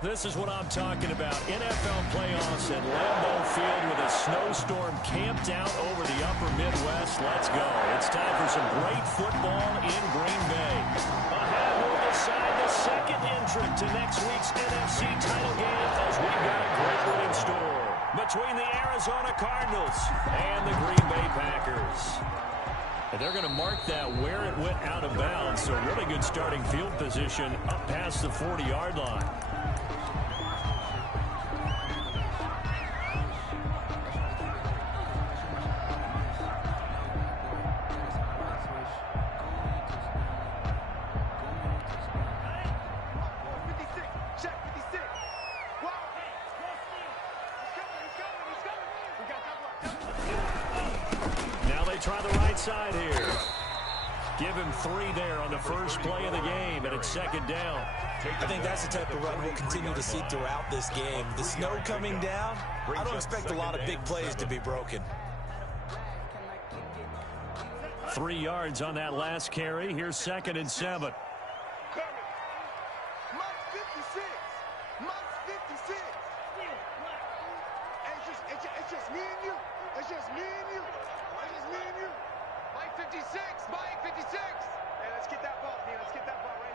This is what I'm talking about. NFL playoffs at Lambeau Field with a snowstorm camped out over the upper Midwest. Let's go. It's time for some great football in Green Bay. Ahead will decide the second entrant to next week's NFC title game as we've got a great one in store between the Arizona Cardinals and the Green Bay Packers. And they're going to mark that where it went out of bounds, so really good starting field position up past the 40-yard line. Try the right side here. Give him 3 there on the first play of the game, and it's second down. I think that's the type of run we'll continue to see throughout this game. The snow coming down, I don't expect a lot of big plays to be broken. 3 yards on that last carry. Here's 2nd and 7. It's just me and you. It's just me and you. It's just me and you. Mike 56. Mike 56. Hey, let's get that ball, man. Let's get that ball right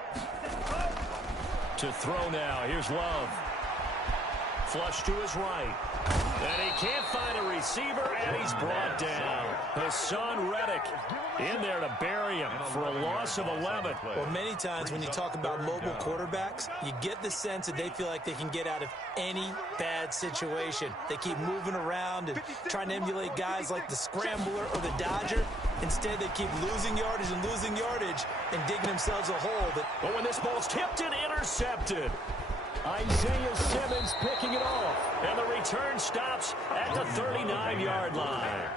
here. To throw now. Here's Love. Flush to his right. And he can't find a receiver, and he's brought down. Hassan Reddick in there to bury him for a loss of 11. Well, many times when you talk about mobile quarterbacks, you get the sense that they feel like they can get out of any bad situation. They keep moving around and trying to emulate guys like the Scrambler or the Dodger. Instead, they keep losing yardage and digging themselves a hole. But when this ball's tipped and intercepted. Isaiah Simmons picking it off. And the return stops at the 39-yard line.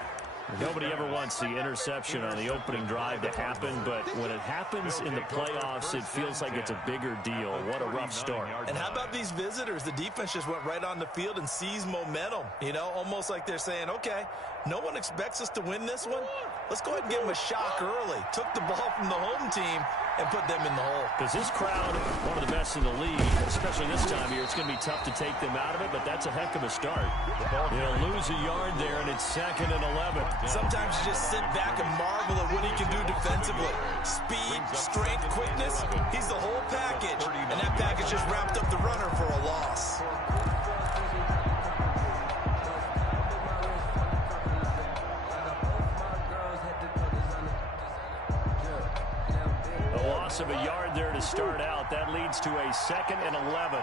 Nobody ever wants the interception on the opening drive to happen, but when it happens in the playoffs, it feels like it's a bigger deal. What a rough start. And how about these visitors? The defense just went right on the field and seized momentum. You know, almost like they're saying, okay, no one expects us to win this one. Let's go ahead and give them a shock early. Took the ball from the home team and put them in the hole. Because this crowd, one of the best in the league, especially this time of year, it's going to be tough to take them out of it, but that's a heck of a start. They'll lose a yard there, and it's 2nd and 11. Sometimes you just sit back and marvel at what he can do defensively. Speed, strength, quickness, he's the whole package. And that package just wrapped up the runner for a loss. A loss of a yard there to start out. That leads to a 2nd and 11.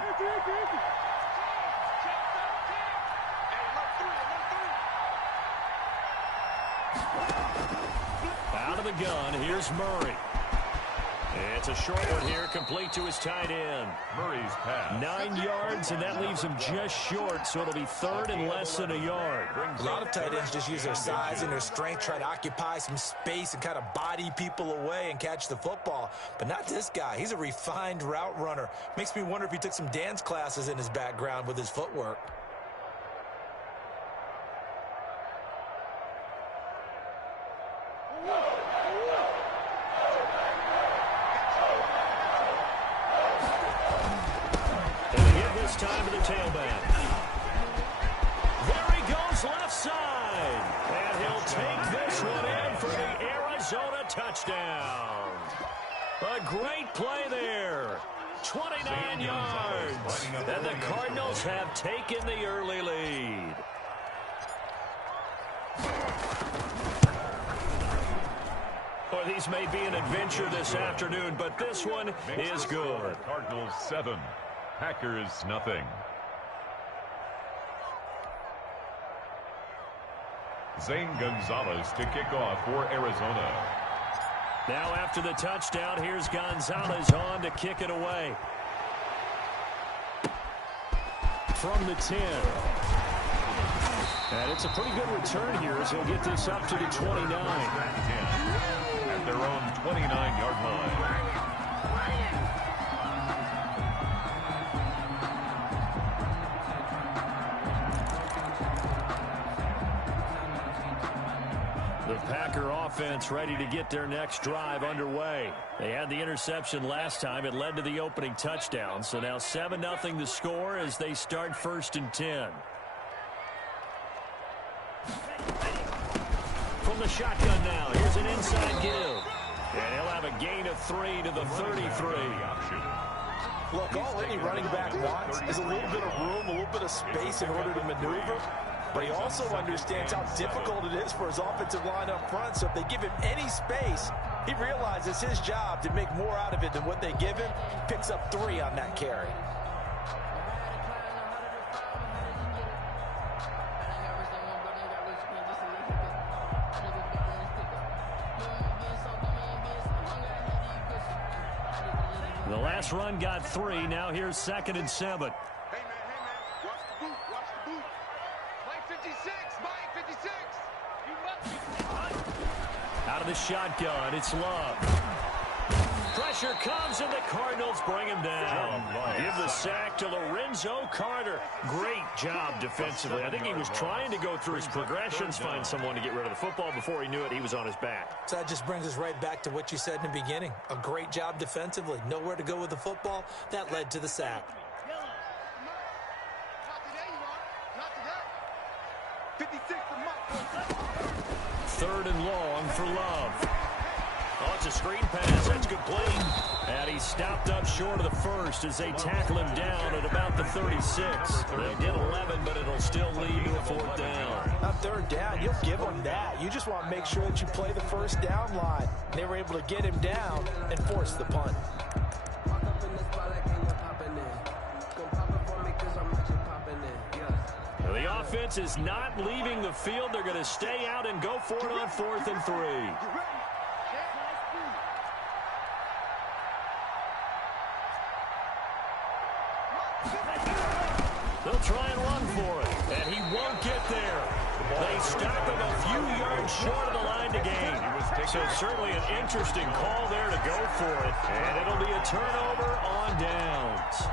Out of the gun, here's Murray. It's a short one here, complete to his tight end. Murray's pass. 9 yards, and that leaves him just short, so it'll be 3rd and less than a yard. A lot of tight ends just use their size and their strength, try to occupy some space and kind of body people away and catch the football. But not this guy. He's a refined route runner. Makes me wonder if he took some dance classes in his background with his footwork. Time to the tailback. There he goes left side. And he'll take this one in for the Arizona touchdown. A great play there. 29 yards. And the Cardinals have taken the early lead. Well, these may be an adventure this afternoon, but this one is good. Cardinals 7. Packers nothing. Zane Gonzalez to kick off for Arizona. Now after the touchdown, here's Gonzalez on to kick it away. From the 10. And it's a pretty good return here as he'll get this up to the 29. At their own 29-yard line. The Packer offense ready to get their next drive underway. They had the interception last time. It led to the opening touchdown. So now 7-0 the score as they start 1st and 10. From the shotgun now. Here's an inside give. And he'll have a gain of 3 to the 33. Look, all any running back wants is a little bit of room, a little bit of space in order to maneuver. But he also understands how difficult it is for his offensive line up front. So if they give him any space, he realizes his job to make more out of it than what they give him. Picks up 3 on that carry. The last run got 3. Now here's 2nd and 7. Hey, man, watch the boot, watch the boot. Mike 56, Mike 56. Out of the shotgun, it's Love. Pressure comes, and the Cardinals bring him down. Give the sack to Lorenzo Carter. Great job defensively. I think he was trying to go through his progressions, find someone to get rid of the football. Before he knew it, he was on his back. So that just brings us right back to what you said in the beginning. A great job defensively. Nowhere to go with the football. That led to the sack. Not today. 56 to Mike. 3rd and long for Love. Oh, it's a screen pass. That's complete. And he stopped up short of the first as they tackle him down at about the 36. They did 11, but it'll still lead to a 4th down. On 3rd down, you'll give them that. You just want to make sure that you play the 1st down line. They were able to get him down and force the punt. The offense is not leaving the field. They're going to stay out and go for it on 4th and 3. They'll try and run for it, and he won't get there. They stop him a few yards short of the line to gain. So certainly an interesting call there to go for it, and it'll be a turnover on downs.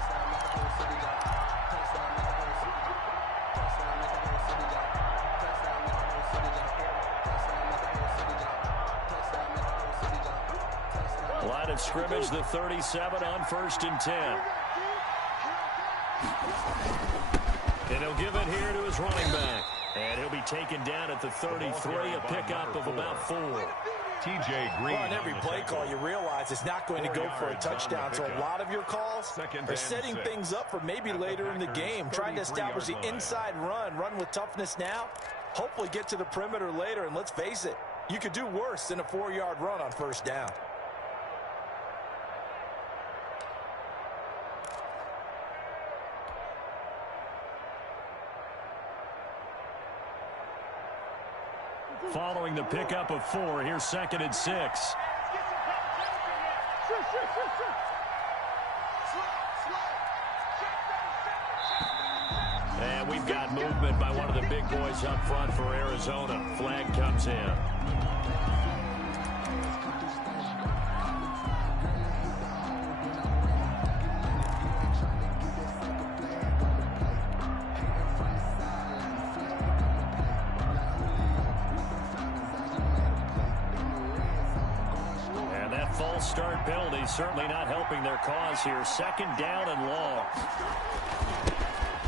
Line of scrimmage, the 37 on 1st and 10. And he'll give it here to his running back. And he'll be taken down at the 33, a pickup of about 4. T.J. Green. Well, on every play call, you realize it's not going to go for a touchdown. So a lot of your calls are setting things up for maybe later in the game, trying to establish the inside run with toughness now, hopefully get to the perimeter later. And let's face it, you could do worse than a 4-yard run on 1st down. Following the pickup of 4, here's 2nd and 6. And we've got movement by one of the big boys up front for Arizona. Flag comes in. False start penalty certainly not helping their cause here. 2nd down and long.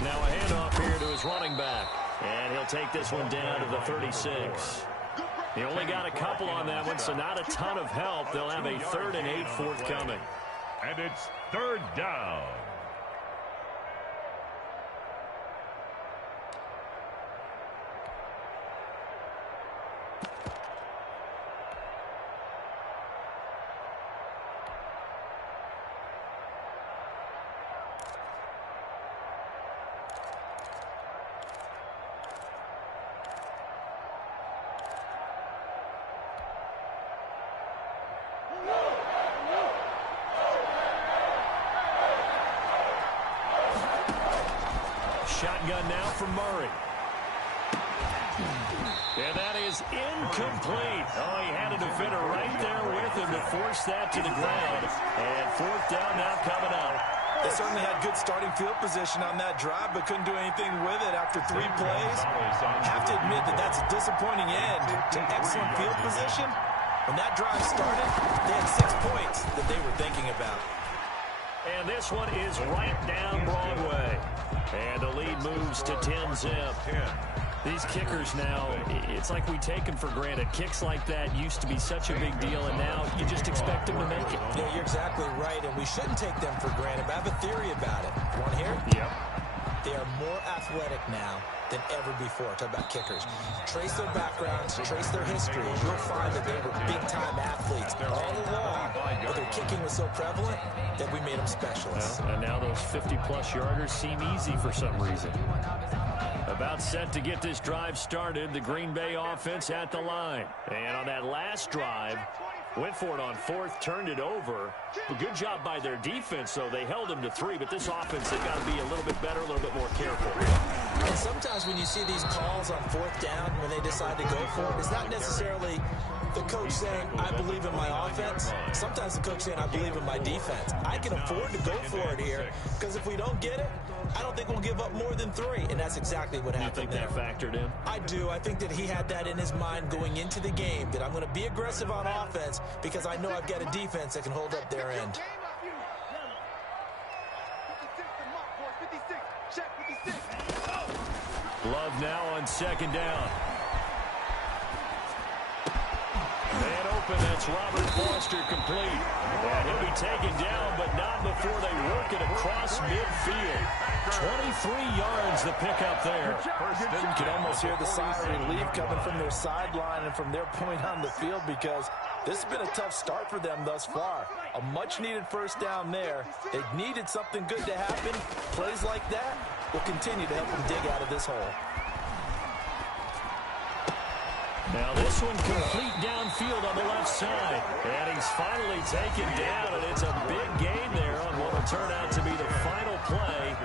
Now a handoff here to his running back. And he'll take this one down to the 36. He only got a couple on that one, so not a ton of help. They'll have a 3rd and 8 forthcoming. And it's 3rd down. Shotgun now from Murray. And that is incomplete. Oh, he had a defender right there with him to force that to the ground. And 4th down now coming up. They certainly had good starting field position on that drive, but couldn't do anything with it after 3 plays. Have to admit that that's a disappointing end to excellent field position. When that drive started, they had 6 points that they were thinking about. And this one is right down Broadway. And the lead moves to 10-zip. These kickers now, it's like we take them for granted. Kicks like that used to be such a big deal, and now you just expect them to make it. Yeah, you're exactly right, and we shouldn't take them for granted. But I have a theory about it. Want to hear it? Yep. They are more athletic now than ever before. Talk about kickers. Trace their backgrounds, trace their history, and you'll find that they were big-time athletes all along. But their kicking was so prevalent that we made them specialists. Well, and now those 50-plus yarders seem easy for some reason. About set to get this drive started, the Green Bay offense at the line. And on that last drive, went for it on 4th, turned it over. A good job by their defense, though. They held them to 3, but this offense, they've got to be a little bit better, a little bit more careful. And sometimes when you see these calls on 4th down, when they decide to go for it, it's not necessarily the coach saying, I believe in my offense. Sometimes the coach saying, I believe in my defense. I can afford to go for it here, because if we don't get it, I don't think we'll give up more than 3, and that's exactly what happened there. You think that factored in? I do. I think that he had that in his mind going into the game, that I'm going to be aggressive on offense because I know I've got a defense that can hold up their end. Love now on 2nd down. Man open, that's Robert Foster complete. And he'll be taken down, but not before they work it across midfield. 23 yards the pickup there. You can almost hear the sigh of relief coming from their sideline and from their point on the field, because this has been a tough start for them thus far. A much-needed 1st down there. They needed something good to happen. Plays like that will continue to help them dig out of this hole. Now this one complete downfield on the left side. And he's finally taken down, and it's a big gain there on what will turn out to be the final play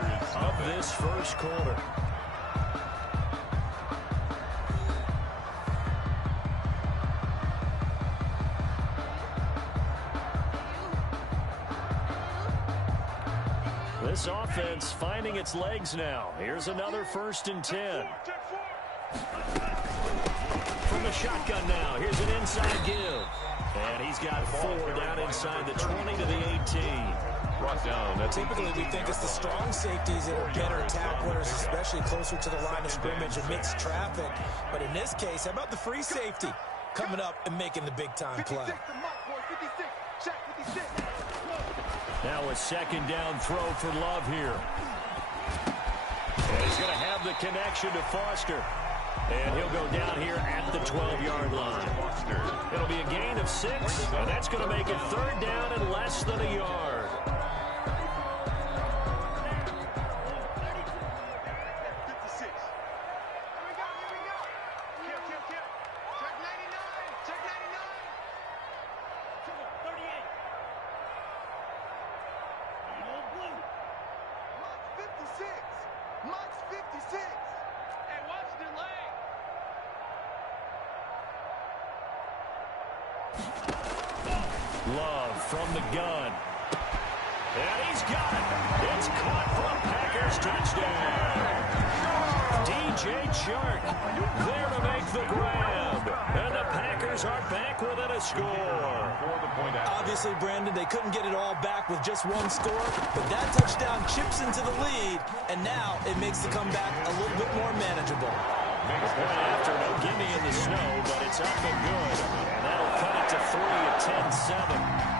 this first quarter. This offense finding its legs now. Here's another 1st and 10. From the shotgun now. Here's an inside give. And he's got 4 down inside the 20 to the 18. Brought down. Typically, we think it's the strong safeties that are better tacklers, especially closer to the line of scrimmage amidst traffic. But in this case, how about the free safety coming up and making the big-time play? Now a 2nd down throw for Love here. And he's going to have the connection to Foster. And he'll go down here at the 12-yard line. It'll be a gain of 6, and that's going to make it 3rd down and less than a yard. Love from the gun. And he's got it. It's caught for a Packers touchdown. DJ Chark there to make the grab. And the Packers are back within a score. Obviously, Brandon, they couldn't get it all back with just one score, but that touchdown chips into the lead, and now it makes the comeback a little bit more manageable. After no gimme in the snow, but it's up and good. And that'll cut it to 3 at 10-7.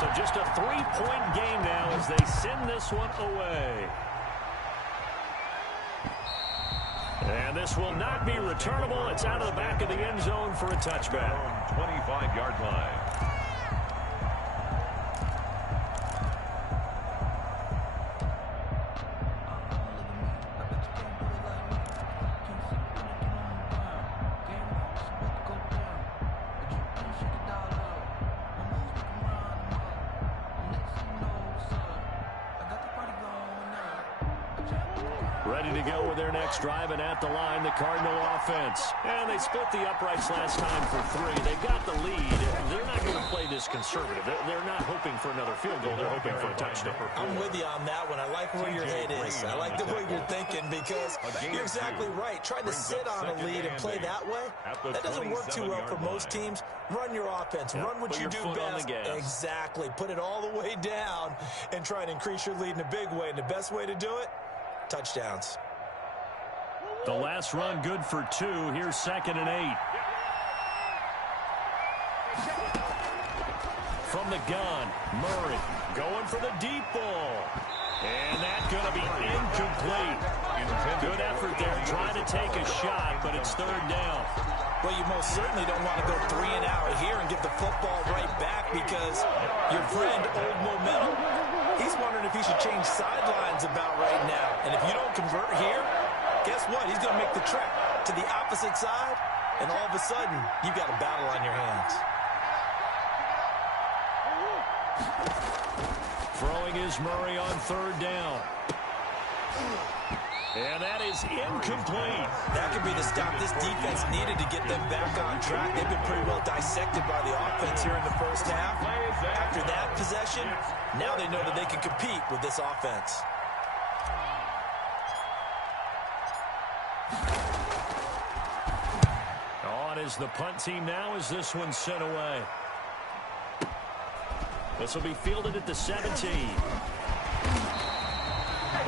So just a 3-point game now as they send this one away. And this will not be returnable. It's out of the back of the end zone for a touchback. 25-yard line. Ready to go with their next drive, and at the line, the Cardinal offense. And they split the uprights last time for 3. They've got the lead. They're not going to play this conservative. They're not hoping for another field goal. They're hoping for a touchdown. I'm with you on that one. I like where your head is. I like the way you're thinking because you're exactly right. Trying to sit on a lead and play that way, that doesn't work too well for most teams. Run your offense. Run what you do best. Exactly. Put it all the way down and try and increase your lead in a big way. And the best way to do it, touchdowns. The last run good for 2. Here's 2nd and 8. From the gun, Murray going for the deep ball. And that's going to be incomplete. Good effort there trying to take a shot, but it's 3rd down. Well, you most certainly don't want to go 3 and out here and give the football right back because your friend, Old Momentum, he's wondering if he should change sidelines about right now. And if you don't convert here, guess what? He's going to make the trek to the opposite side, and all of a sudden, you've got a battle on your hands. Throwing is Murray on 3rd down. And that is incomplete. That could be the stop this defense needed to get them back on track. They've been pretty well dissected by the offense here in the first half. After that possession, now they know that they can compete with this offense. On is the punt team now as this one's sent away. This will be fielded at the 17.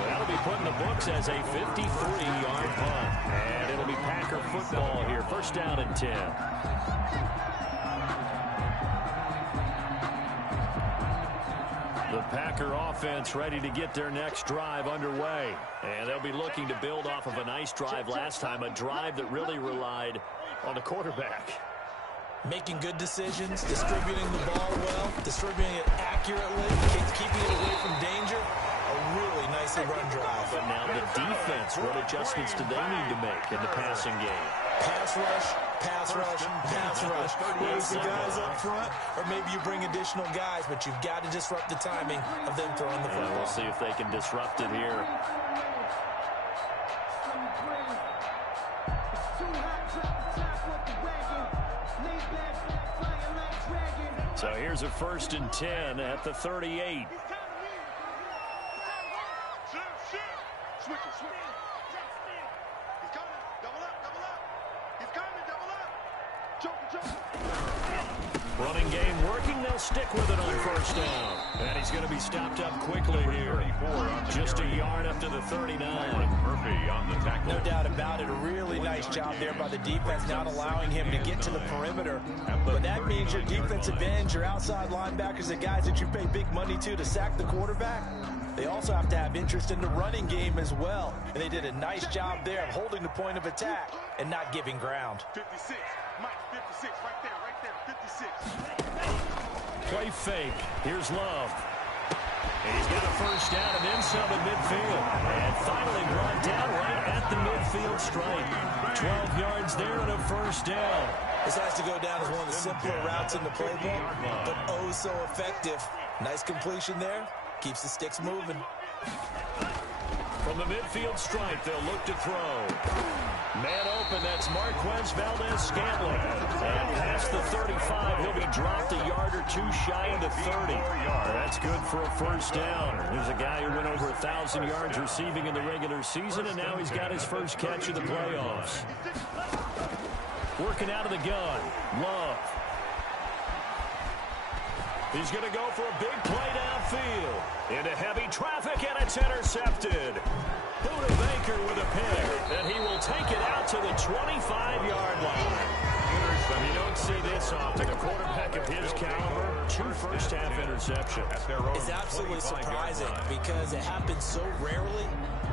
That'll be put in the books as a 53-yard punt. And it'll be Packer football here. 1st down and 10. The Packer offense ready to get their next drive underway. And they'll be looking to build off of a nice drive last time, a drive that really relied on the quarterback. Making good decisions, distributing the ball well, distributing it accurately, keeping it away from danger. A really nice nicely run drive. But now the defense, what adjustments do they need to make in the passing game? Pass rush, pass rush, pass rush. Whether it's the guys up front or maybe you bring additional guys, but you've got to disrupt the timing of them throwing the football. We'll see if they can disrupt it here. So here's a 1st and 10 at the 38. Switch it, switch it. He's coming. Double up, double up. He's coming, double up. Choke, choke. Running game working. They'll stick with it on 1st down. And he's going to be stopped up quickly here. Just a yard up to the 39. Murphy on the tackle. No doubt about it. A really nice job there by the defense, not allowing him to get to the perimeter. But that means your defensive ends, your outside linebackers, the guys that you pay big money to sack the quarterback, they also have to have interest in the running game as well. And they did a nice job there of holding the point of attack and not giving ground. 56. Mike, 56. Right there, 56. Play fake. Here's Love. And he's got a 1st down and then some at midfield. And finally brought down right at the midfield stripe. 12 yards there and a 1st down. This has to go down as one of the simpler routes in the playbook, but oh so effective. Nice completion there. Keeps the sticks moving. From the midfield stripe, they'll look to throw. Man open, that's Marquez Valdez-Scantling. And past the 35, he'll be dropped a yard or two shy of the 30. That's good for a 1st down. There's a guy who went over 1,000 yards receiving in the regular season, and now he's got his first catch of the playoffs. Working out of the gun, Love. He's going to go for a big play downfield. Into heavy traffic, and it's intercepted. Buda Baker with a pick, and he will take it out to the 25-yard line. You don't see this often. A quarterback of his caliber, 2 first-half interceptions. It's absolutely surprising because it happens so rarely.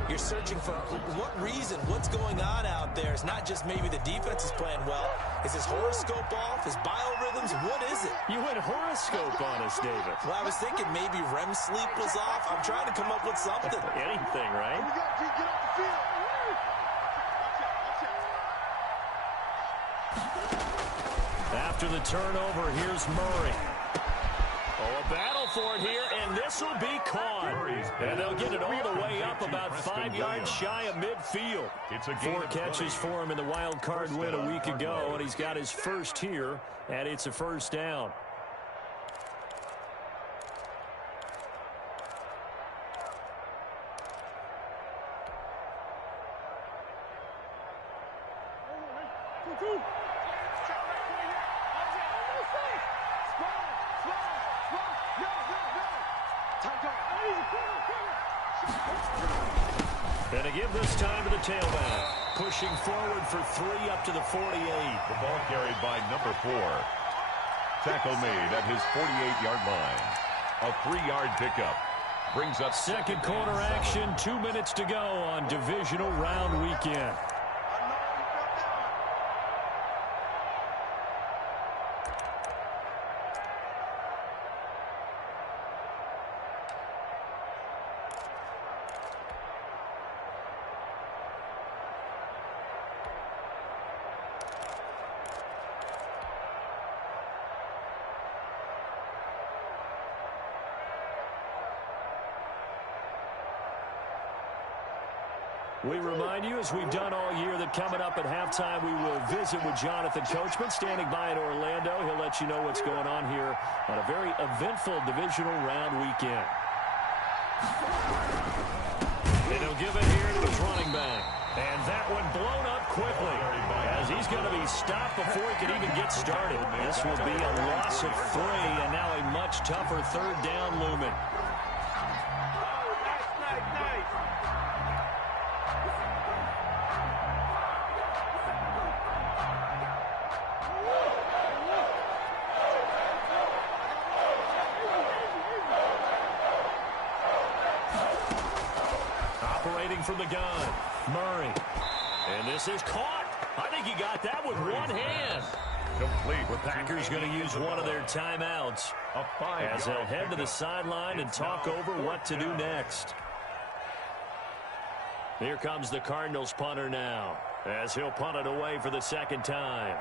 You're searching for what reason, what's going on out there. It's not just maybe the defense is playing well. Is his horoscope off? His biorhythms? What is it? You went horoscope on us, David. Well, I was thinking maybe REM sleep was off. I'm trying to come up with something. Anything, right? Here we go, G. Get off the field. After the turnover, here's Murray. Oh, a battle for it here, and this will be caught. And they'll get it all the way up about 5 yards shy of midfield. 4 catches for him in the wild card win a week ago, and he's got his first here, and it's a 1st down. And to give this time to the tailback. Pushing forward for 3 up to the 48. The ball carried by number 4. Tackle made at his 48-yard line. A 3-yard pickup. Brings up second quarter action. 2 minutes to go on divisional round weekend. We remind you, as we've done all year, that coming up at halftime, we will visit with Jonathan Coachman, standing by in Orlando. He'll let you know what's going on here on a very eventful divisional round weekend. And he'll give it here to his running back. And that one blown up quickly, as he's going to be stopped before he can even get started. This will be a loss of 3, and now a much tougher 3rd down looming. From the gun, Murray. And this is caught. I think he got that with one hand. complete. The Packers going to use one of their timeouts as they'll head to the sideline and talk over what to do next. Here comes the Cardinals punter now, as he'll punt it away for the second time.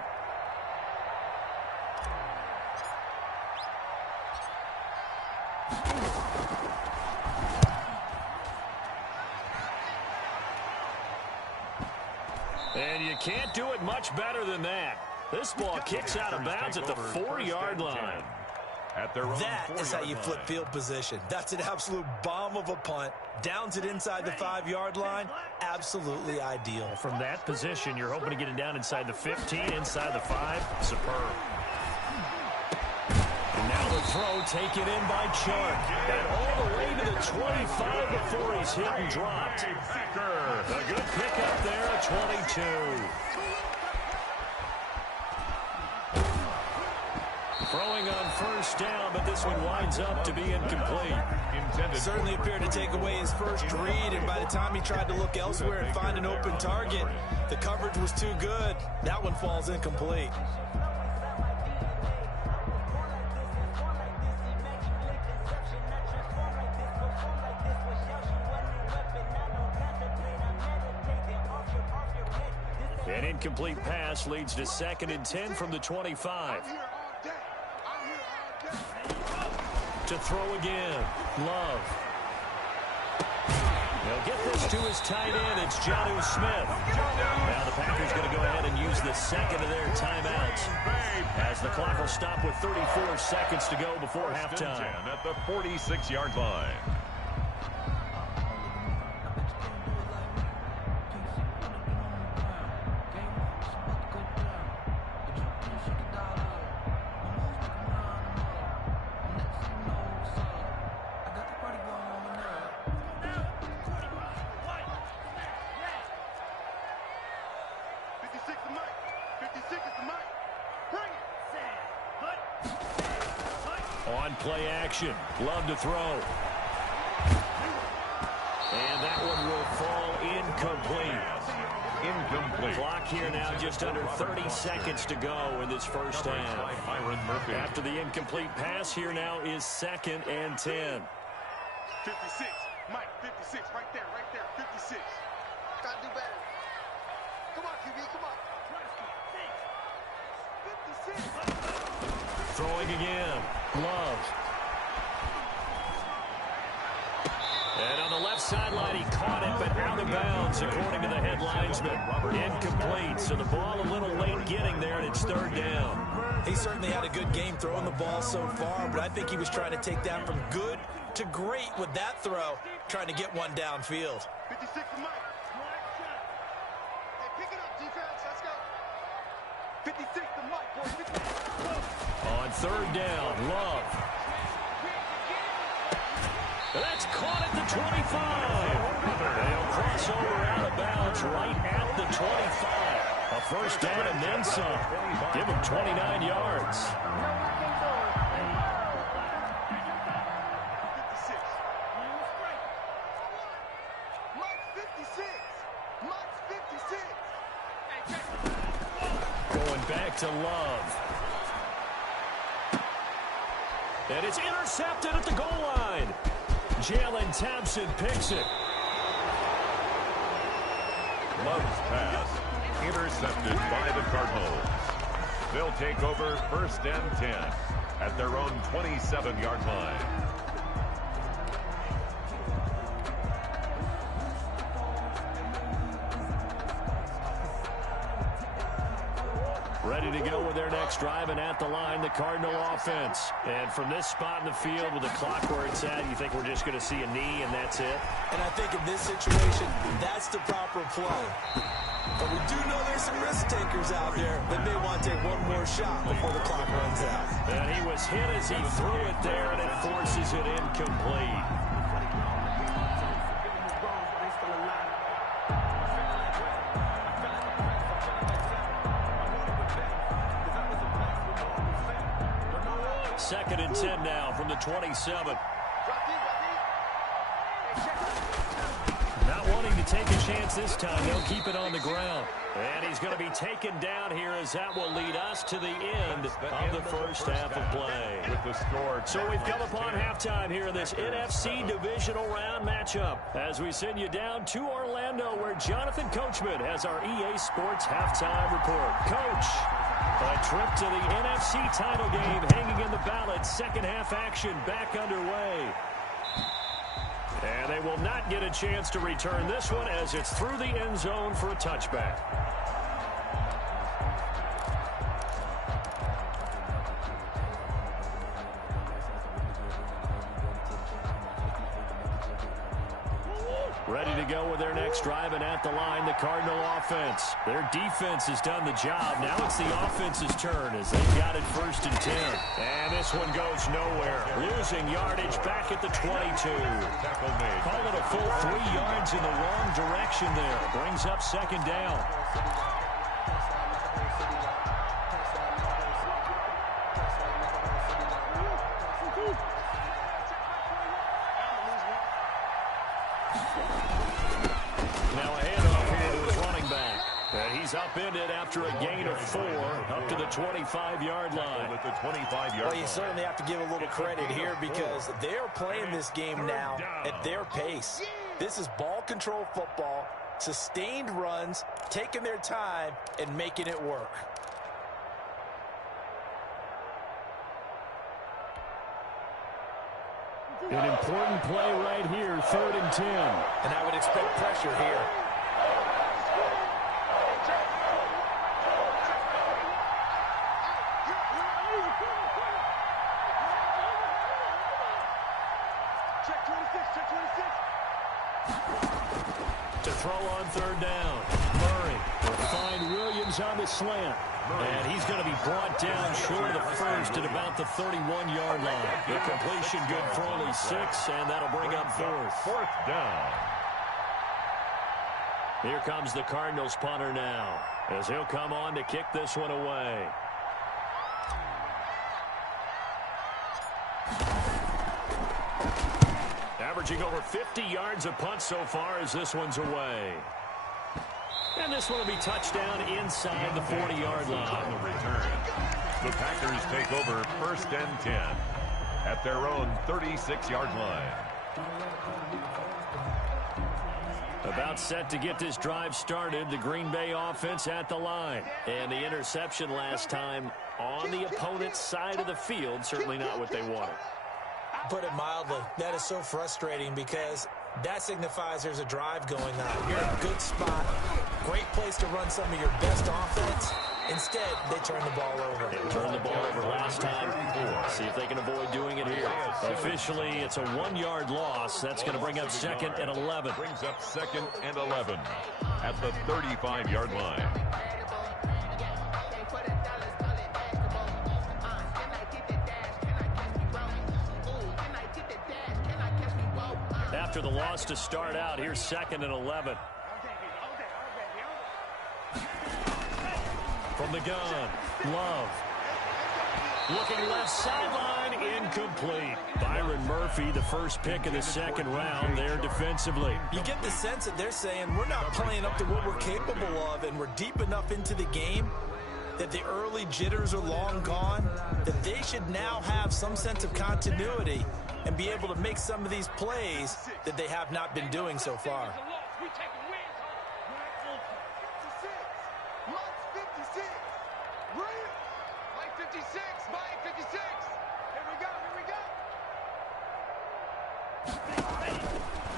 And you can't do it much better than that. This ball kicks out of bounds at the 4-yard line. That is how you flip field position. That's an absolute bomb of a punt. Downs it inside the 5-yard line. Absolutely ideal. From that position, you're hoping to get it down inside the 15, inside the 5. Superb. And now the throw taken in by Chark. And all the way to the 25 before he's hit and dropped. A good pickup there at 22. Throwing on first down, but this one winds up to be incomplete. Certainly appeared to take away his first read, and by the time he tried to look elsewhere and find an open target, the coverage was too good. That one falls incomplete. An incomplete pass leads to 2nd and 10 from the 25. To throw again. Love. They'll get this to his tight end. It's Jonnu Smith. Now the Packers going to go ahead and use the second of their timeouts, as the clock will stop with 34 seconds to go before halftime. At the 46-yard line. On play action. Love to throw. And that one will fall incomplete. Clock here now just under 30 seconds to go in this first half. After the incomplete pass, here now is 2nd and 10. 56. Mike, 56. Right there, 56. Gotta do better. Come on, QB, come on. 56. Throwing again. Love. And on the left sideline, he caught it, but out of bounds, according to the head linesman. Incomplete, so the ball a little late getting there, and it's 3rd down. He certainly had a good game throwing the ball so far, but I think he was trying to take that from good to great with that throw, trying to get one downfield. 56 to Mike. Hey, pick it up, defense. Let's go. 56 to Mike, boy. On 3rd down, Love. That's caught at the 25. They'll cross over out of bounds right at the 25. A first down and then some. Give him 29 yards. 56. Mike's 56. Mike's 56. Going back to Love. And it's intercepted at the goal line. Jalen Thompson picks it. Love's pass intercepted by the Cardinals. They'll take over 1st and 10 at their own 27-yard line. Ready to go with their next drive, and at the line, the Cardinal offense. And from this spot in the field with the clock where it's at, you think we're just going to see a knee and that's it? And I think in this situation, that's the proper play. But we do know there's some risk takers out there that may want to take one more shot before the clock runs out. And he was hit as he threw it there, and it forces it incomplete. Second and 10 now from the 27. Not wanting to take a chance this time. They'll keep it on the ground. And he's going to be taken down here as that will lead us to the end of the first half of play. With the score. So we've come upon halftime here in this NFC Divisional Round matchup as we send you down to Orlando where Jonathan Coachman has our EA Sports halftime report. Coach, a trip to the NFC title game hanging in the balance. Second half action back underway. And they will not get a chance to return this one as it's through the end zone for a touchback. Ready to go with their next drive, and at the line, the Cardinal offense. Their defense has done the job. Now it's the offense's turn as they've got it 1st and 10. And this one goes nowhere. Losing yardage back at the 22. Call it a full 3 yards in the wrong direction there. Brings up 2nd down. Upended after a gain of 4 up to the 25-yard line. At the 25-yard well, you certainly have to give a little credit here because they're playing this game now at their pace. This is ball control football, sustained runs, taking their time, and making it work. An important play right here, 3rd and 10. And I would expect pressure here. To throw on 3rd down. Murray will find Williams on the slant. And he's going to be brought down short of the first at about the 31-yard line. The completion good for only 6, and that'll bring up 4th. 4th down. Here comes the Cardinals punter now as he'll come on to kick this one away. Averaging over 50 yards a punt so far as this one's away. And this one will be touchdown inside the 40-yard line. On the return, the Packers take over 1st and 10 at their own 36-yard line. About set to get this drive started, the Green Bay offense at the line. And the interception last time on the opponent's side of the field, certainly not what they wanted. Put it mildly, that is so frustrating because that signifies there's a drive going on. You're in a good spot, great place to run some of your best offense. Instead, they turn the ball over. They turned the ball over last time. See if they can avoid doing it here. Officially, it's a 1-yard loss. That's going to bring up 2nd and 11. Brings up 2nd and 11 at the 35-yard line. After the loss to start out, here's 2nd and 11. From the gun, Love. Looking left sideline, incomplete. Byron Murphy, the first pick of the 2nd round there defensively. You get the sense that they're saying we're not playing up to what we're capable of, and we're deep enough into the game that the early jitters are long gone, that they should now have some sense of continuity and be able to make some of these plays that they have not been doing so far.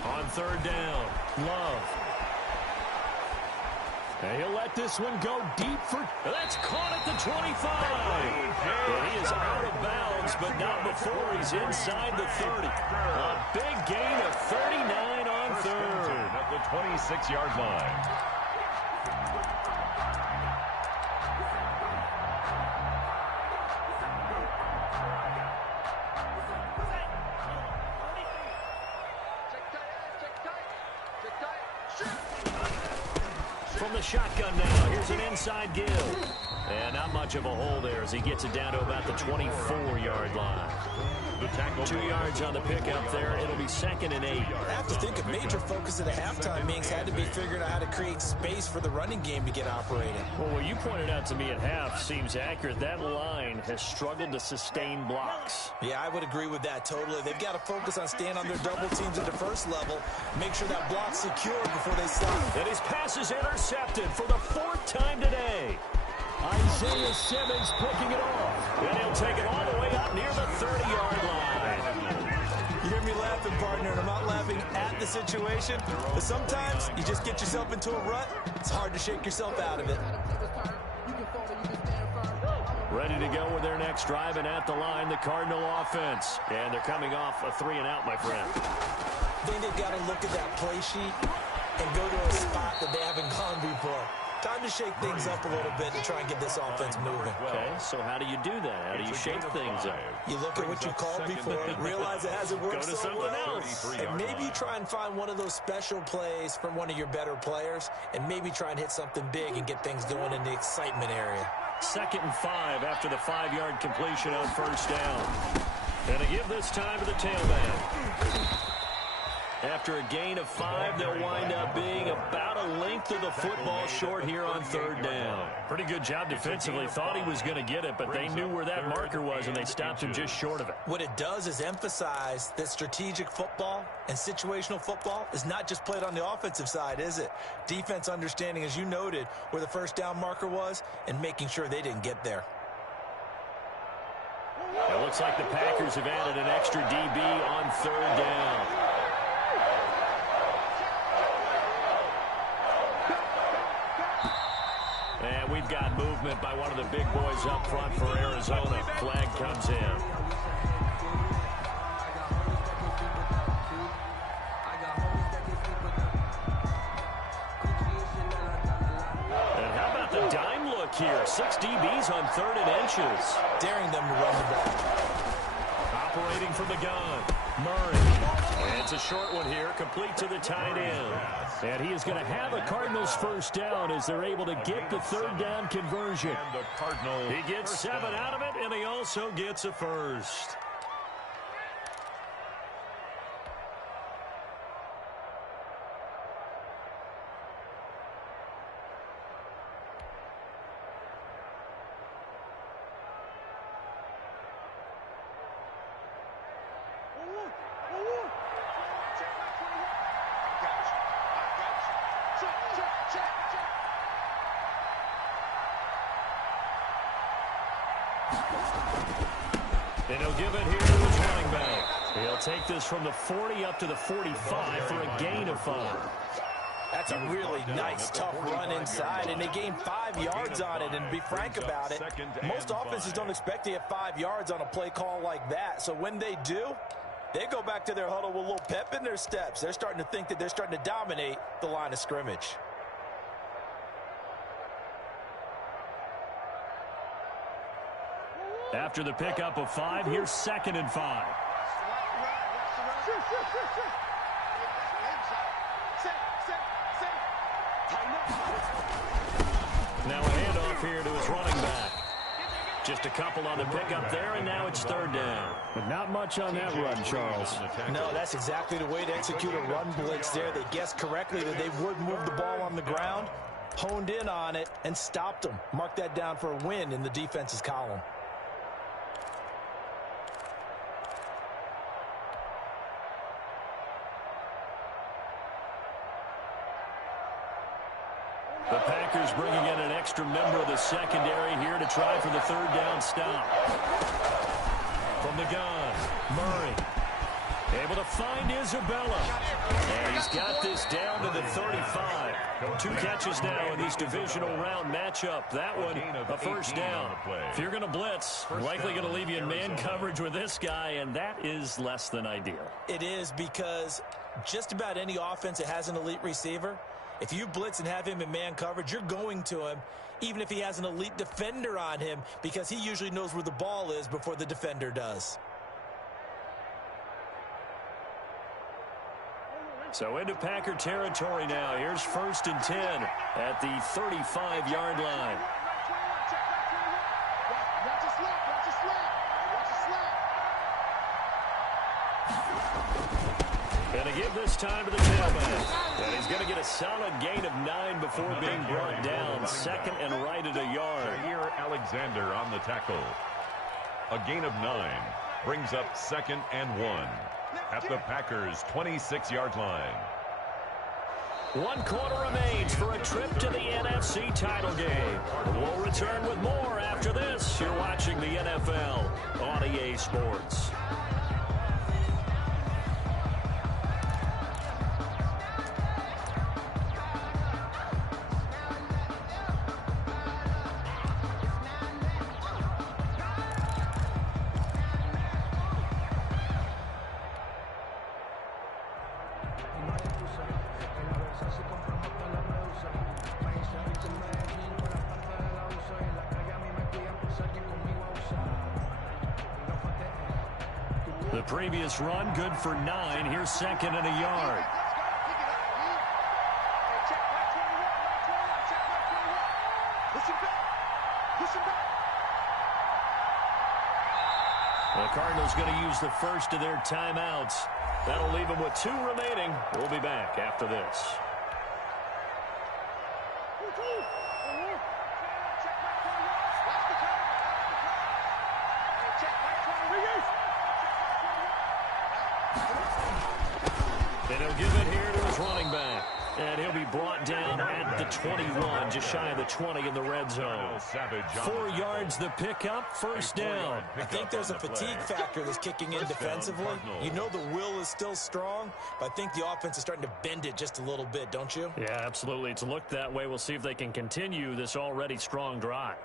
On 3rd down, Love. And he'll let this one go deep for... That's caught at the 25. And he is out of bounds, but not before he's inside the 30. A big gain of 39 on 3rd. At the 26-yard line. From the shotgun now, here's an inside give. And not much of a hole there as he gets it down to about the 24-yard line. The tackle 2 yards on the pickup there. It'll be 2nd and 8. I have to think a major focus at the halftime means had to be figuring out how to create space for the running game to get operating. Well, what you pointed out to me at half seems accurate. That line has struggled to sustain blocks. Yeah, I would agree with that totally. They've got to focus on staying on their double teams at the first level, make sure that block's secure before they stop. And his pass is intercepted for the 4th time today. Isaiah Simmons picking it off. And he'll take it all the way up near the 30-yard line. You hear me laughing, partner, and I'm not laughing at the situation, but sometimes you just get yourself into a rut. It's hard to shake yourself out of it. Ready to go with their next drive, and at the line, the Cardinal offense. And they're coming off a 3-and-out, my friend. I think they've got to look at that play sheet and go to a spot that they haven't gone before. Time to shake things up a little bit and try and get this offense moving. Okay, so how do you do that? How do you shake things up? You look at what you called before, realize it hasn't worked Go to so something well, else. and maybe you try and find one of those special plays from one of your better players, and maybe try and hit something big and get things going in the excitement area. 2nd and 5 after the 5-yard completion on 1st down. And they give this time to the tailback. After a gain of 5, they'll wind up being about a length of the football short here on 3rd down. Pretty good job defensively. Thought he was going to get it, but they knew where that marker was, and they stopped him just short of it. What it does is emphasize that strategic football and situational football is not just played on the offensive side, is it? Defense understanding, as you noted, where the 1st down marker was and making sure they didn't get there. It looks like the Packers have added an extra DB on 3rd down. And we've got movement by one of the big boys up front for Arizona. Flag comes in. And how about the dime look here? 6 DBs on 3rd and inches. Daring them to run the ball. Operating from the gun. Murray. And it's a short one here, complete to the tight end. And he is going to have a Cardinals 1st down as they're able to get the 3rd down conversion. He gets 7 out of it, and he also gets a first. And he'll give it here to his running back. He'll take this from the 40 up to the 45 for a gain of 5. That's a really nice, tough run inside, and they gained 5 yards on it. And to be frank about it, most offenses don't expect to get 5 yards on a play call like that. So when they do, they go back to their huddle with a little pep in their steps. They're starting to think that they're starting to dominate the line of scrimmage. After the pickup of 5, here's 2nd and 5. Now a handoff here to his running back. Just a couple on the pickup there, and now it's 3rd down. But not much on that run, Charles. No, that's exactly the way to execute a run blitz there. They guessed correctly that they would move the ball on the ground, honed in on it, and stopped them. Mark that down for a win in the defense's column. The Packers bringing in an extra member of the secondary here to try for the 3rd down stop. From the gun, Murray. Able to find Isabella. And he's got this down to the 35. 2 catches now in this divisional round matchup. That one, a 1st down. If you're going to blitz, likely going to leave you in man coverage with this guy, and that is less than ideal. It is, because just about any offense that has an elite receiver, if you blitz and have him in man coverage, you're going to him, even if he has an elite defender on him, because he usually knows where the ball is before the defender does. So into Packer territory now. Here's 1st and 10 at the 35-yard line. give this time to the tailback. And he's going to get a solid gain of 9 before being brought down. Second and right at a yard. Jair Alexander on the tackle. A gain of 9 brings up 2nd and 1 at the Packers' 26-yard line. 1 quarter remains for a trip to the NFC title game. We'll return with more after this. You're watching the NFL on EA Sports. The previous run, good for 9. Here's 2nd and a yard. The Cardinals going to use the first of their timeouts. That'll leave them with 2 remaining. We'll be back after this. And he'll give it here to his running back. And he'll be brought down at the 21, just shy of the 20 in the red zone. 4 yards the pickup, first down. I think there's a fatigue factor that's kicking in defensively. You know the will is still strong, but I think the offense is starting to bend it just a little bit, don't you? Yeah, absolutely. It's looked that way. We'll see if they can continue this already strong drive.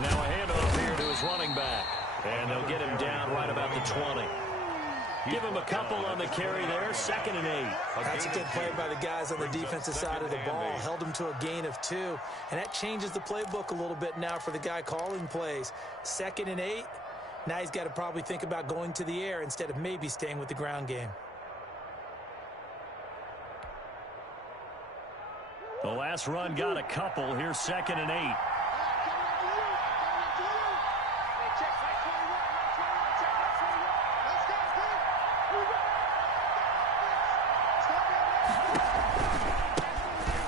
Now a handoff here to his running back. And they'll get him down right about the 20. Give him a couple on the carry there. 2nd and 8. That's a good play by the guys on the defensive side of the ball. Held him to a gain of 2. And that changes the playbook a little bit now for the guy calling plays. 2nd and 8. Now he's got to probably think about going to the air instead of maybe staying with the ground game. The last run got a couple. Here's 2nd and 8.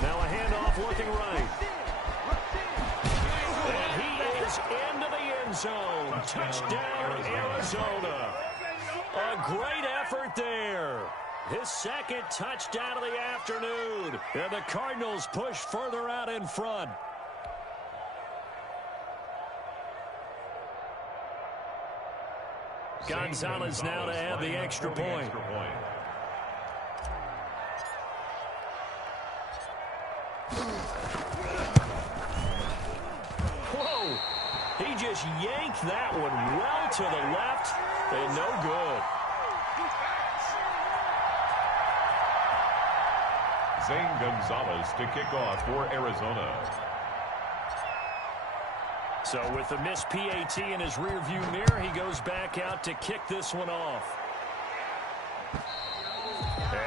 Now a handoff looking right. And he is into the end zone. Touchdown, Arizona. A great effort there. His 2nd touchdown of the afternoon. And the Cardinals push further out in front. Gonzalez now to add the extra point. Whoa! He just yanked that one well to the left and no good. Zane Gonzalez to kick off for Arizona. So with the missed PAT in his rearview mirror, he goes back out to kick this one off.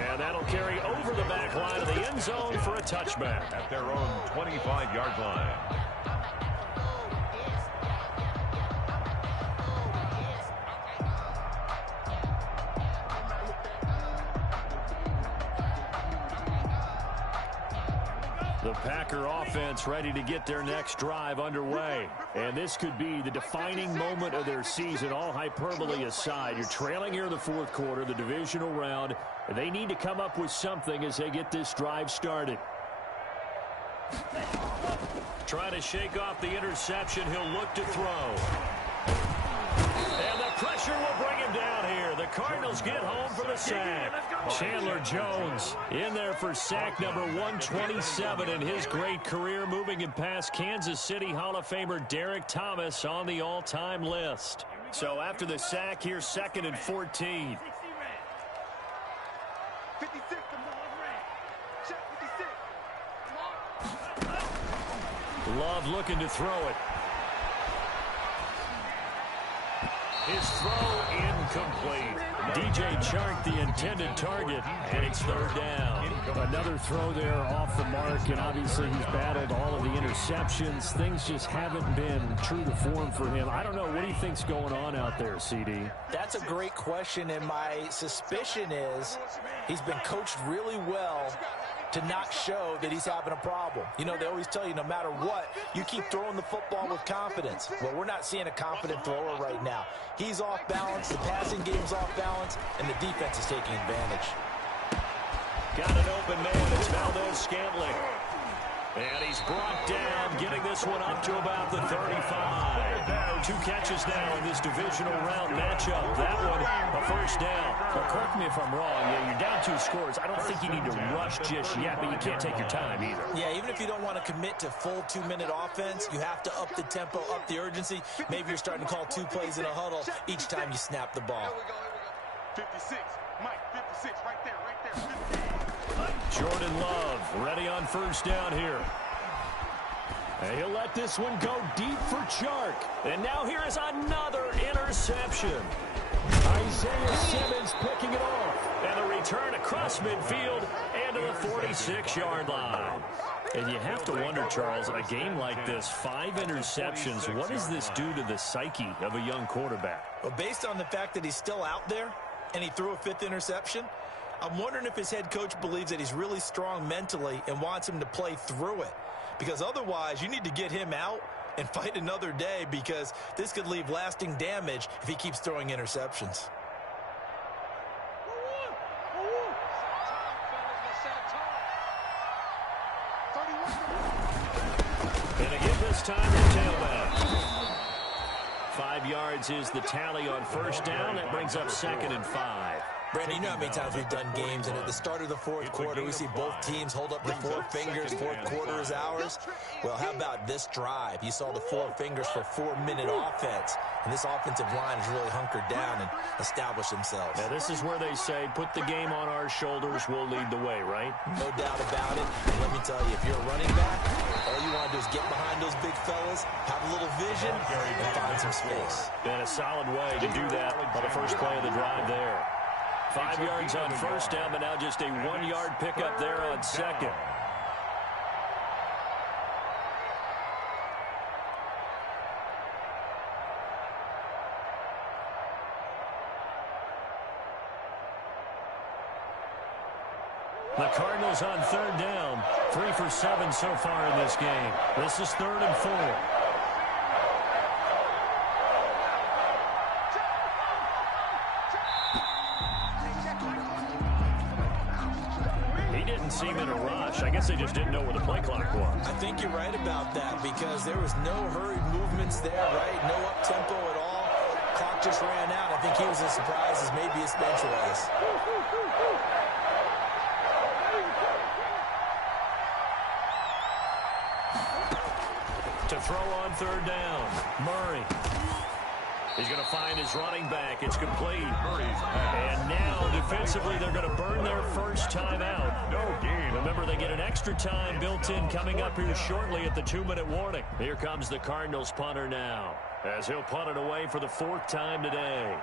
And that'll carry over the back line of the end zone for a touchback. At their own 25-yard line. The Packer offense ready to get their next drive underway. And this could be the defining moment of their season, all hyperbole aside. You're trailing here in the 4th quarter, the divisional round. And they need to come up with something as they get this drive started. Trying to shake off the interception. He'll look to throw. And the pressure will bring him down here. The Cardinals get home for the sack. Chandler Jones in there for sack number 127 in his great career, moving him past Kansas City Hall of Famer Derek Thomas on the all-time list. So after the sack, here's 2nd and 14. 56, check 56. Love looking to throw it. His throw incomplete. DJ Chark, the intended target, and it's third down. Another throw there off the mark, and obviously he's battled all of the interceptions. Things just haven't been true to form for him. I don't know. What do you think's going on out there, CD? That's a great question, and my suspicion is he's been coached really well to not show that he's having a problem. You know, they always tell you no matter what, you keep throwing the football with confidence. Well, we're not seeing a confident thrower right now. He's off balance, the passing game's off balance, and the defense is taking advantage. Got an open man. It's Valdez-Scantling. And he's brought down, getting this one up to about the 35. 2 catches now in this divisional round matchup. That one, a first down. Well, correct me if I'm wrong. Yeah, you're down 2 scores. I don't think you need to rush just yet, but you can't take your time either. Yeah, even if you don't want to commit to full 2-minute offense, you have to up the tempo, up the urgency. Maybe you're starting to call 2 plays in a huddle each time you snap the ball. Here we go. 56. Mike, 56, right there, right there. 50. Jordan Love ready on first down here. And he'll let this one go deep for Chark. And now here is another interception. Isaiah Simmons picking it off. And a return across midfield and to the 46-yard line. And you have to wonder, Charles, in a game like this, 5 interceptions, what does this do to the psyche of a young quarterback? Well, based on the fact that he's still out there and he threw a 5th interception, I'm wondering if his head coach believes that he's really strong mentally and wants him to play through it. Because otherwise, you need to get him out and fight another day, because this could leave lasting damage if he keeps throwing interceptions. And again this time, the tailback. 5 yards is the tally on first down. That brings up 2nd and 5. Brandon, you know how many times we've done games, and at the start of the 4th quarter, we see both teams hold up the 4 fingers. 4th quarter is ours. Well, how about this drive? You saw the 4 fingers for 4-minute offense, and this offensive line has really hunkered down and established themselves. Now, this is where they say, put the game on our shoulders, we'll lead the way, right? No doubt about it. And let me tell you, if you're a running back, all you want to do is get behind those big fellas, have a little vision, and find some space. And a solid way to do that on the first play of the drive there. 5 yards on first down, but now just a 1-yard pickup there on second. The Cardinals on third down. 3 for 7 so far in this game. This is 3rd and 4. Seem in a rush. I guess they just didn't know where the play clock was. I think you're right about that, because there was no hurried movements there, right? No up-tempo at all. Clock just ran out. I think he was as surprised as maybe his bench was. To throw on third down, Murray. He's going to find his running back. It's complete. And now, defensively, they're going to burn their first time out. No gain. Remember, they get an extra time built in coming up here shortly at the 2-minute warning. Here comes the Cardinals punter now, as he'll punt it away for the 4th time today.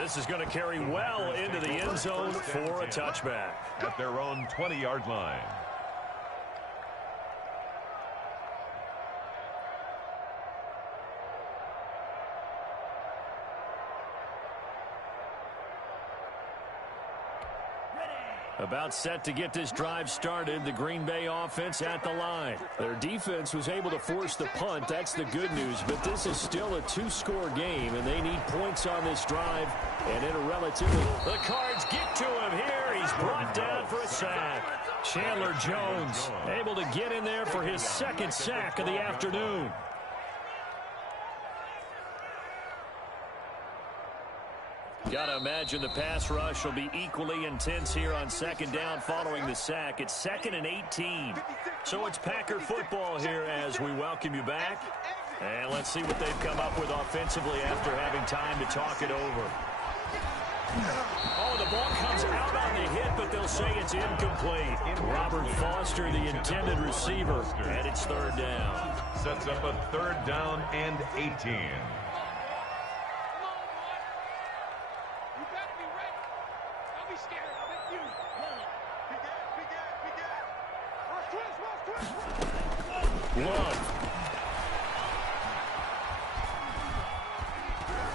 This is going to carry well into the end zone for a touchback. At their own 20-yard line. About set to get this drive started, the Green Bay offense at the line. Their defense was able to force the punt. That's the good news, but this is still a 2-score game, and they need points on this drive, and in a relatively... The Cards get to him here. He's brought down for a sack. Chandler Jones able to get in there for his 2nd sack of the afternoon. Got to imagine the pass rush will be equally intense here on 2nd down following the sack. It's 2nd and 18. So it's Packer football here as we welcome you back. And let's see what they've come up with offensively after having time to talk it over. Oh, the ball comes out on the hit, but they'll say it's incomplete. Robert Foster, the intended receiver, and it's third down. Sets up a third down and 18.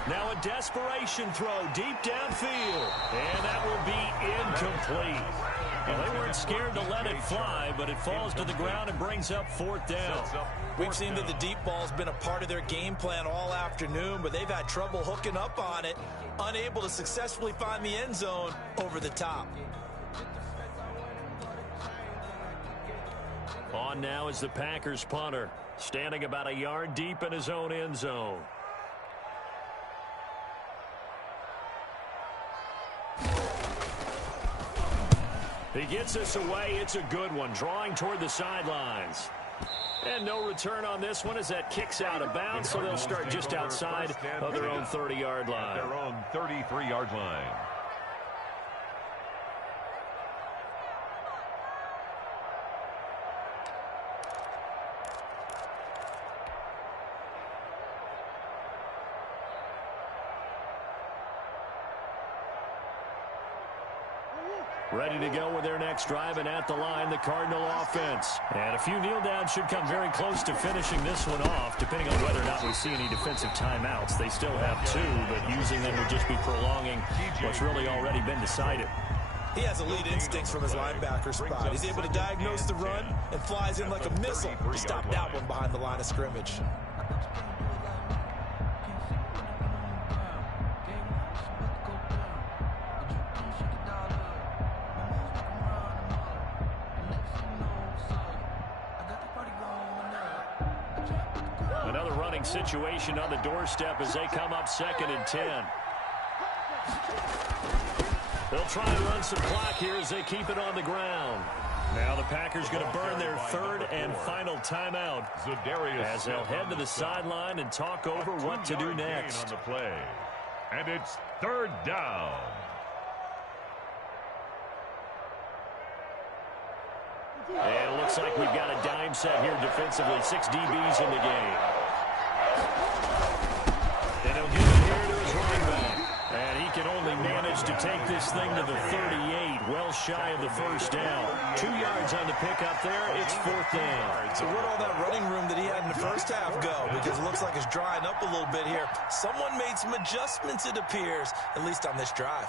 Now a desperation throw deep downfield, and that will be incomplete. Well, they weren't scared to let it fly, but it falls to the ground and brings up fourth down. We've seen that the deep ball's been a part of their game plan all afternoon, but they've had trouble hooking up on it, unable to successfully find the end zone over the top. On now is the Packers punter, standing about a yard deep in his own end zone. He gets this away. It's a good one, drawing toward the sidelines. And no return on this one as that kicks out of bounds, so they'll start just outside of their own 30-yard line. Their own 33-yard line. Ready to go with their next drive, and at the line, the Cardinal offense. And a few kneel downs should come very close to finishing this one off, depending on whether or not we see any defensive timeouts. They still have two, but using them would just be prolonging what's really already been decided. He has elite instincts from his linebacker spot. He's able to diagnose the run and flies in like a missile to stop that one behind the line of scrimmage. Situation on the doorstep as they come up 2nd and 10. They'll try and run some clock here as they keep it on the ground. Now the Packers going to burn their third and final timeout as they'll head to the sideline and talk over what to do next. On the play. And it's third down. And it looks like we've got a dime set here defensively. 6 DBs in the game. And he'll give it here to his running back. And he can only manage to take this thing to the 38, well shy of the first down. 2 yards on the pickup there. It's fourth down. So where'd all that running room that he had in the first half go? Because it looks like it's drying up a little bit here. Someone made some adjustments, it appears, at least on this drive.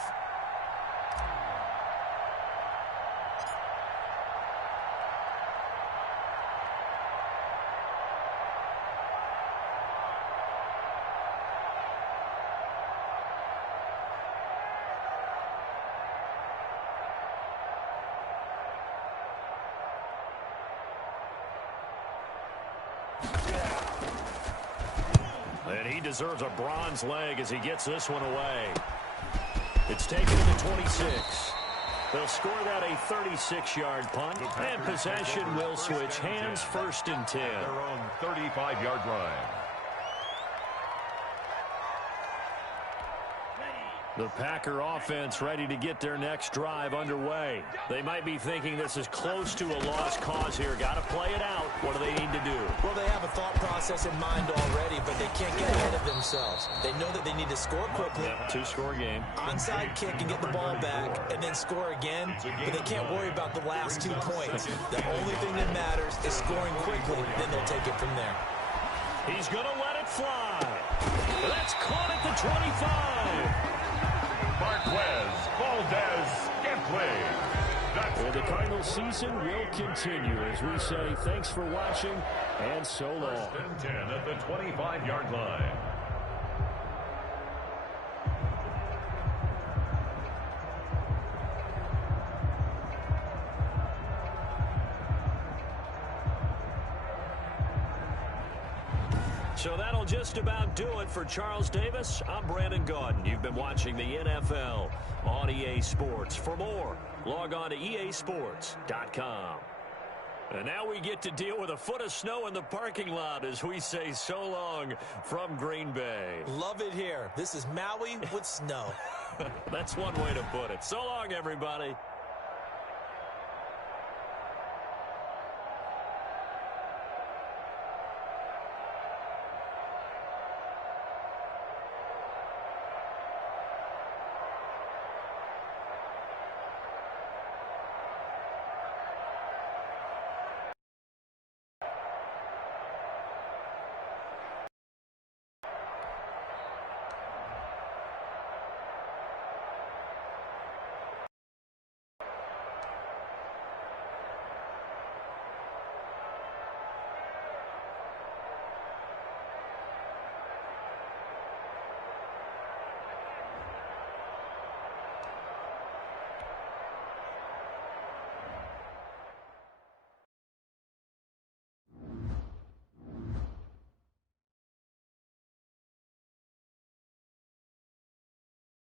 And he deserves a bronze leg as he gets this one away. It's taken to the 26. They'll score that a 36-yard punt, and possession will switch hands, 1st and 10. Their own 35-yard line. The Packer offense ready to get their next drive underway. They might be thinking this is close to a lost cause here. Got to play it out. What do they need to do? Well, they have a thought process in mind already, but they can't get ahead of themselves. They know that they need to score quickly. Yep, 2-score game. Onside kick and get the ball back, and then score again. But they can't worry about the last 2 points. The only thing that matters is scoring quickly. Then they'll take it from there. He's going to let it fly. That's caught at the 25. Marquez Valdez-Scantling. And the Cardinals season will continue as we say thanks for watching and so long. 1st and 10 at the 25-yard line. So that'll just about do it for Charles Davis. I'm Brandon Gaudin. You've been watching the NFL on EA Sports. For more, log on to easports.com. And now we get to deal with a foot of snow in the parking lot as we say so long from Green Bay. Love it here. This is Maui with snow. That's one way to put it. So long, everybody.